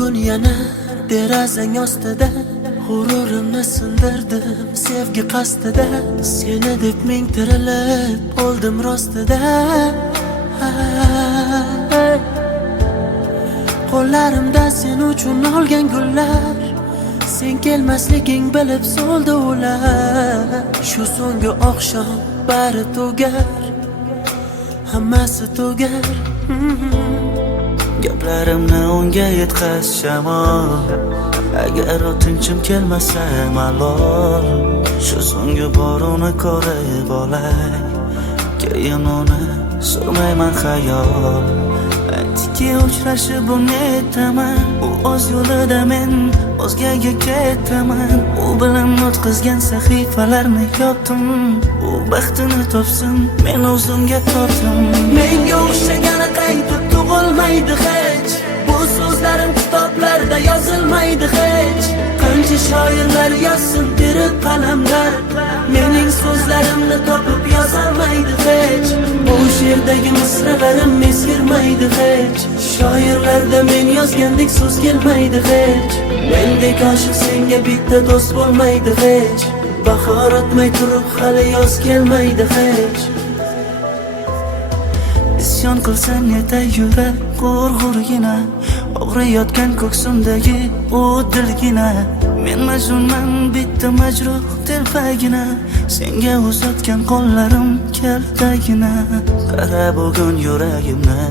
bugun yana derazang ostida g'ururimni sindirdim sevgi qasdida. Seni deb ming tirilib oldim rostida. Qo'llarimda sen uchun olgan gullar, sen kelmasliging bilib so'ldi ular. Shu so'nggi oqshom bari tugar, hammasi tugar. Gaplarimni unga yetkaz shamol, agar o'tinchim kelmasa malol. Shu so'nggi bor uni ko'rib olay, keyin uni surmayman xayol. Aytdiki uchrashib unetaman, u o'z yo'lida men o'zgaga ketaman. U bilan o'tkazgan sahifalarni yopdim, u baxtini topsin, men o'zimga tortdim. Menga o'xshagani qaytib tug'ilmaydi hech, bu so'zlarim kitoblarda yozilmaydi hech. Qancha shoirlar yozsin tirik qalamlar, mening so'zlarimni topib yozolmaydi hech. Bu she'rdagi misralarim eskirmaydi hech, shoirlarda men yozgandek so'z kelmaydi hech. Mendek oshiq senga bitta do'st bo'lmaydi hech, bahor o'tmay turib hali yoz kelmaydi hech. Isyon qilsam yetay yurak g'urg'urgina, og'riyotgan ko'ksimdagi u dilgina. Men majnunman bitta majruh telpagina, senga uzatgan qo'llarim kaltagina. Qara bugun yuragimni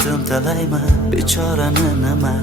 timtalayman, bechorani nima